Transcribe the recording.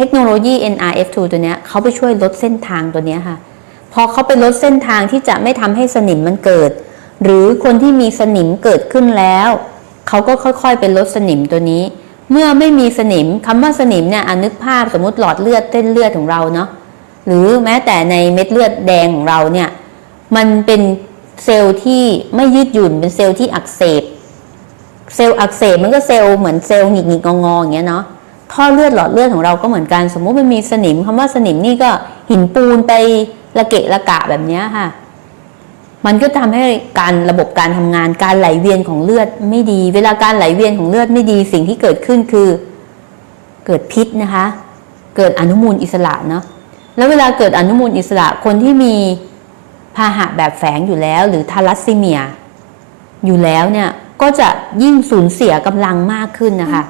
เทคโนโลยี NRF2 ตัวเนี้ยเขาไปช่วยลดเส้นทางตัวเนี้ยค่ะ พอเขาไปลดเส้นทางที่จะไม่ทำให้สนิมมันเกิด หรือคนที่มีสนิมเกิดขึ้นแล้วเขาก็ค่อยๆไปลดสนิมตัวนี้ เมื่อไม่มีสนิมคำว่าสนิมเนี่ยอนึกภาพสมมติหลอดเลือดเส้นเลือดของเราเนาะหรือแม้แต่ในเม็ดเลือดแดงของเราเนี่ยมันเป็นเซลล์ที่ไม่ยืดหยุ่นเป็นเซลล์ที่อักเสบ เซลล์อักเสบมันก็เซลล์เหมือนเซลล์หงิกหงิกงองๆอย่างเงี้ยเนาะ ท่อเลือดหลอดเลือดของเราก็เหมือนกัน สมมุติมันมีสนิมคำว่าสนิมนี่ก็หินปูนไประเกะระกะแบบนี้ค่ะ มันก็ทำให้การระบบการทำงานการไหลเวียนของเลือดไม่ดี เวลาการไหลเวียนของเลือดไม่ดี สิ่งที่เกิดขึ้นคือ เกิดพิษนะคะ เกิดอนุมูลอิสระเนาะแล้วเวลาเกิดอนุมูลอิสระคนที่มีพาหะแบบแฝงอยู่แล้ว หรือทาลัสซีเมีย อยู่แล้วเนี่ยก็จะยิ่งสูญเสียกำลังมากขึ้นนะคะ